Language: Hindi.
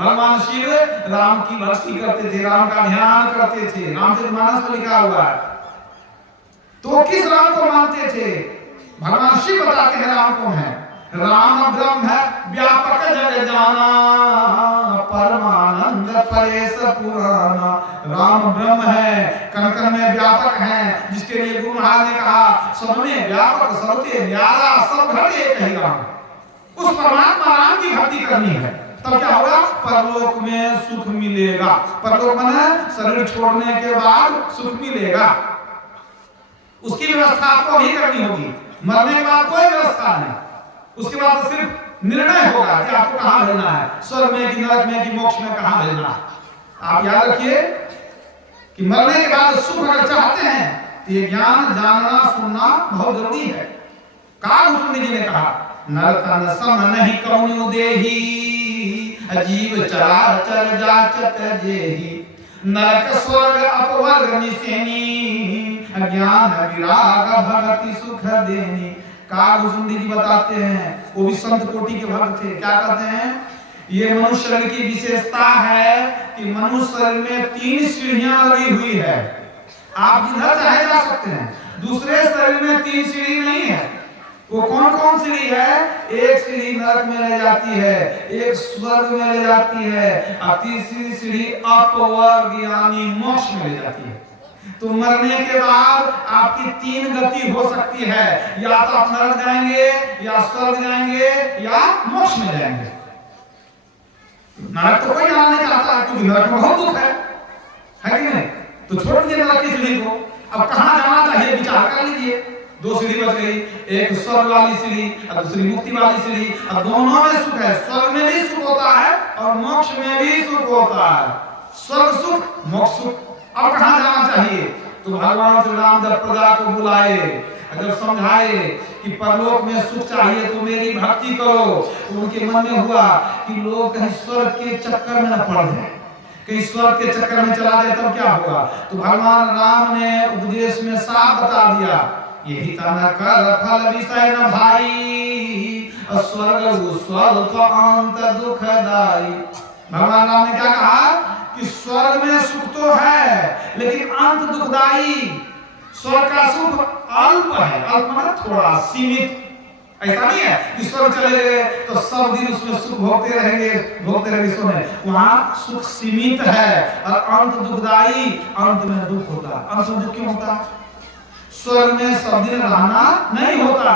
भगवान शिव राम की भक्ति करते थे, राम का ध्यान करते थे, रामचरितमानस में लिखा हुआ है। तो किस राम को मानते थे? भगवान शिव बताते हैं राम कौन है। राम ब्रह्म है व्यापक जग जाना, परमानंद परेश पुराना। राम ब्रह्म है, कण कण में व्यापक है, जिसके लिए गुरु महाराज ने कहा सब में व्यापक सबते न्यारा सब घटे कही राम। उस परमात्मा राम की भक्ति करनी है, तब क्या होगा? परलोक में सुख मिलेगा। परलोक माने शरीर छोड़ने के बाद सुख मिलेगा। उसकी व्यवस्था आपको नहीं करनी होगी। मरने के बाद कोई व्यवस्था नहीं, उसके बाद सिर्फ निर्णय होगा कि आपको कहां भेजना है, स्वर्ग में कि नरक में कि मोक्ष में कहां भेजना है। आप याद रखिए कि मरने के बाद सुख अगर चाहते हैं तो ये ज्ञान जानना सुनना बहुत जरूरी है। कालभूषण जी ने कहा नरतन सम नहीं कौन्यो देही, अजीव चराचर जाचत जेही। नरक स्वर्ग अपवर्ग निसेनी, अज्ञान विराग भगति सुख देनी। कालभूषण जी बताते हैं, वो भी संत कोटि के भक्त थे। क्या कहते हैं? ये मनुष्य शरीर की विशेषता है कि मनुष्य शरीर में 3 सीढ़ियां लगी हुई है। आप जिधर चाहे जा सकते हैं। दूसरे शरीर में 3 सीढ़ी नहीं है। वो कौन कौन सीढ़ी है? एक सीढ़ी नरक में ले जाती है, एक स्वर्ग में ले जाती है, और तीसरी सीढ़ी अपवर्ग यानी मोक्ष में ले जाती है। तो मरने के बाद आपकी 3 गति हो सकती है, या तो आप नरक जाएंगे, या स्वर्ग जाएंगे, या मोक्ष में जाएंगे। नरक तो कोई जाना नहीं चाहता है, क्योंकि नरक में बहुत दुख है कि नहीं? तो छोड़ दीजिए नरक की सीढ़ी को। अब कहां जाना चाहिए विचार कर लीजिए। 2 सीढ़ी बच गई, एक स्वर्ग वाली सीढ़ी और दूसरी मुक्ति वाली सीढ़ी। अब दोनों में सुख है, स्वर्ग में भी सुख होता है और मोक्ष में भी सुख होता है। स्वर्ग सुख, मोक्ष सुख। अब कहां जाना चाहिए? तो भगवान श्री राम जब प्रजा को बुलाए, अगर समझाए कि परलोक में सुख चाहिए तो मेरी भक्ति करो, तो उनके मन में हुआ कि लोग कहीं स्वर्ग के चक्कर में न पड़ जाए, कहीं स्वर्ग के चक्कर में चला जाए तब क्या होगा? तो भगवान राम ने उपदेश में साफ बता दिया, यही तना कर फल विषय न भाई, स्वर्ग स्वल्प अंत दुखदाई। भगवान राम ने क्या कहा कि स्वर्ग में सुख तो है लेकिन अंत दुखदाई। स्वर्ग का सुख अल्प है, अल्प मतलब थोड़ा सीमित। ऐसा नहीं है कि स्वर्ग चले गए तो सब दिन उसमें सुख भोगते रहेंगे सोने। वहां सुख सीमित है और अंत दुखदाई, अंत में दुख होता। अंत में दुख क्यों होता? स्वर्ग में सब दिन रहना नहीं होता।